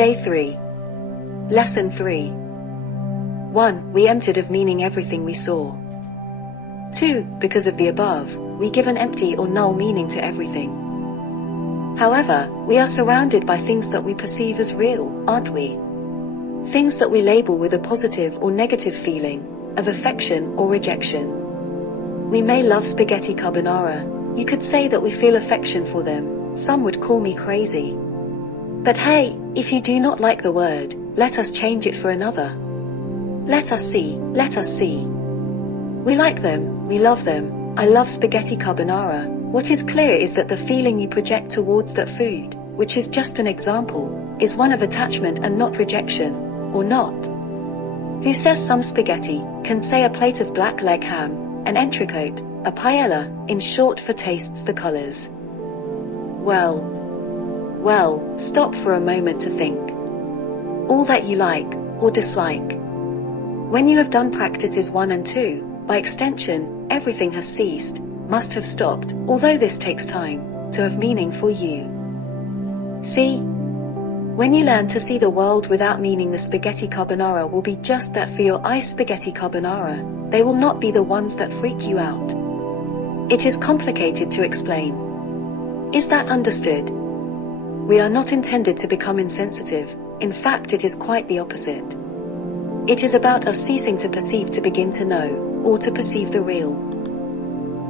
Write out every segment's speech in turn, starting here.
Day 3. Lesson 3. 1. We emptied of meaning everything we saw. 2. Because of the above, we give an empty or null meaning to everything. However, we are surrounded by things that we perceive as real, aren't we? Things that we label with a positive or negative feeling, of affection or rejection. We may love spaghetti carbonara. You could say that we feel affection for them. Some would call me crazy. But hey, if you do not like the word, let us change it for another. Let us see. We like them, we love them. I love spaghetti carbonara. What is clear is that the feeling you project towards that food, which is just an example, is one of attachment and not rejection, or not. Who says some spaghetti can say a plate of black leg ham, an entrecote, a paella, in short for tastes the colors. Well, stop for a moment to think. All that you like, or dislike. When you have done practices 1 and 2, by extension, everything has ceased, must have stopped, although this takes time, to have meaning for you. See? When you learn to see the world without meaning, the spaghetti carbonara will be just that for your eyes. Spaghetti carbonara, they will not be the ones that freak you out. It is complicated to explain. Is that understood? We are not intended to become insensitive. In fact, it is quite the opposite. It is about us ceasing to perceive to begin to know, or to perceive the real.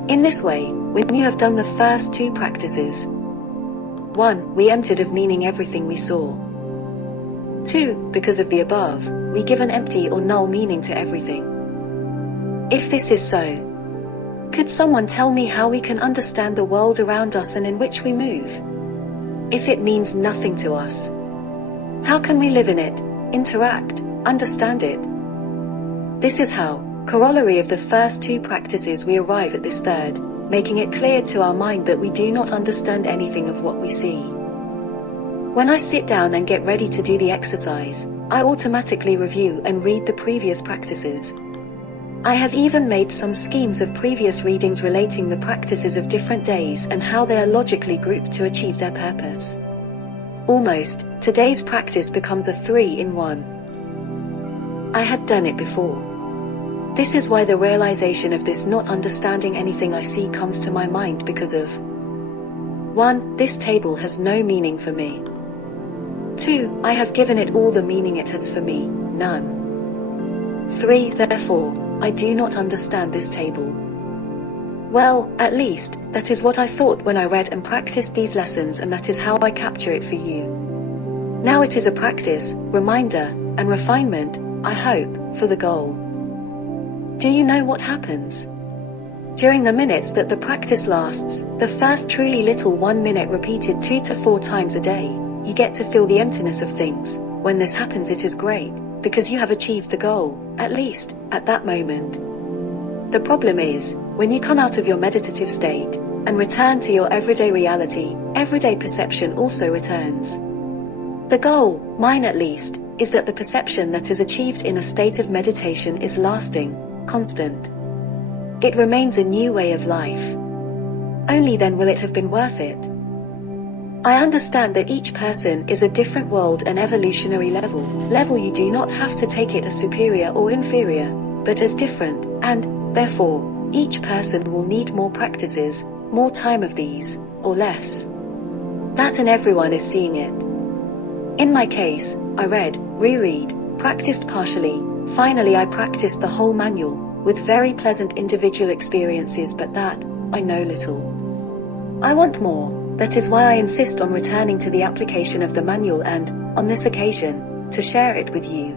In this way, when you have done the first 2 practices, 1. We emptied of meaning everything we saw. 2. Because of the above, we give an empty or null meaning to everything. If this is so, could someone tell me how we can understand the world around us and in which we move? If it means nothing to us, how can we live in it, interact, understand it? This is how, corollary of the first 2 practices, we arrive at this third, making it clear to our mind that we do not understand anything of what we see. When I sit down and get ready to do the exercise, I automatically review and read the previous practices. I have even made some schemes of previous readings relating the practices of different days and how they are logically grouped to achieve their purpose. Almost, today's practice becomes a 3-in-1. I had done it before. This is why the realization of this not understanding anything I see comes to my mind, because of 1. This table has no meaning for me. 2. I have given it all the meaning it has for me, none. 3. Therefore, I do not understand this table. Well, at least, that is what I thought when I read and practiced these lessons, and that is how I capture it for you. Now it is a practice, reminder, and refinement, I hope, for the goal. Do you know what happens? During the minutes that the practice lasts, the first truly little 1 minute repeated 2 to 4 times a day, you get to feel the emptiness of things. When this happens, it is great, because you have achieved the goal, at least, at that moment. The problem is, when you come out of your meditative state, and return to your everyday reality, everyday perception also returns. The goal, mine at least, is that the perception that is achieved in a state of meditation is lasting, constant. It remains a new way of life. Only then will it have been worth it. I understand that each person is a different world and evolutionary level you do not have to take it as superior or inferior, but as different, and, therefore, each person will need more practices, more time of these, or less. That and everyone is seeing it. In my case, I read, reread, practiced partially, finally I practiced the whole manual, with very pleasant individual experiences, but that, I know little. I want more. That is why I insist on returning to the application of the manual and, on this occasion, to share it with you.